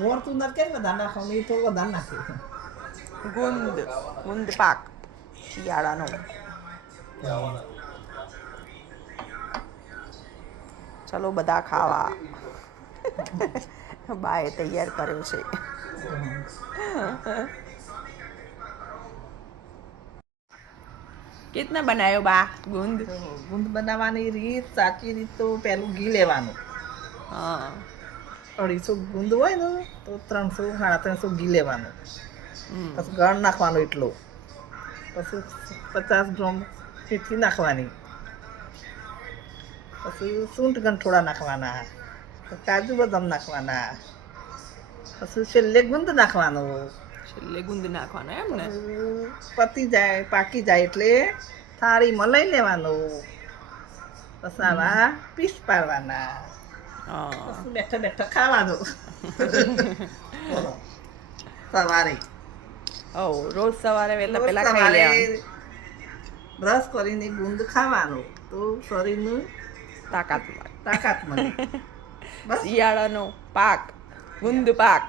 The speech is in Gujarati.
મોરતું નથી કે વધારે નાખવાનું એ થોડું વધારે નાખ્યું ગુંદ પાક શિયાળાનો ચલો બધા ખાવા બાએ તૈયાર કર્યો છે कितना बनायो बा गुंद ગુંદ બનાવવાની રીત સાચી રીત તો પહેલું ઘી લેવાનું हाँ 250 ગુંદ હોય ને તો 300-350 ઘી લેવાનું પછી ગળ નાખવાનો એટલો પછી 50 ગ્રામ મીઠી નાખવાની પછી સૂંઠ ગંઠોડા નાખવાના કાજુ બદામ નાખવાના પછી છેલ્લે ગુંદ નાખવાનો છેલ્લે ગુંદ નાખવાનો એમ ને પતી જાય પાકી જાય એટલે થાળીમાં લઈ લેવાનું પછી આવા પીસ પાડવાના હા પછી બેઠા બેઠા ખાવાનું બોલો સવારે ઓ રોજ સવારે વહેલા પહેલા ખાઈ લેવાનું બ્રશ કરીને ગુંદ ખાવાનું તો શરીરનું તાકાત તાકાત મળે બસ શિયાળાનો પાક ગુંદ પાક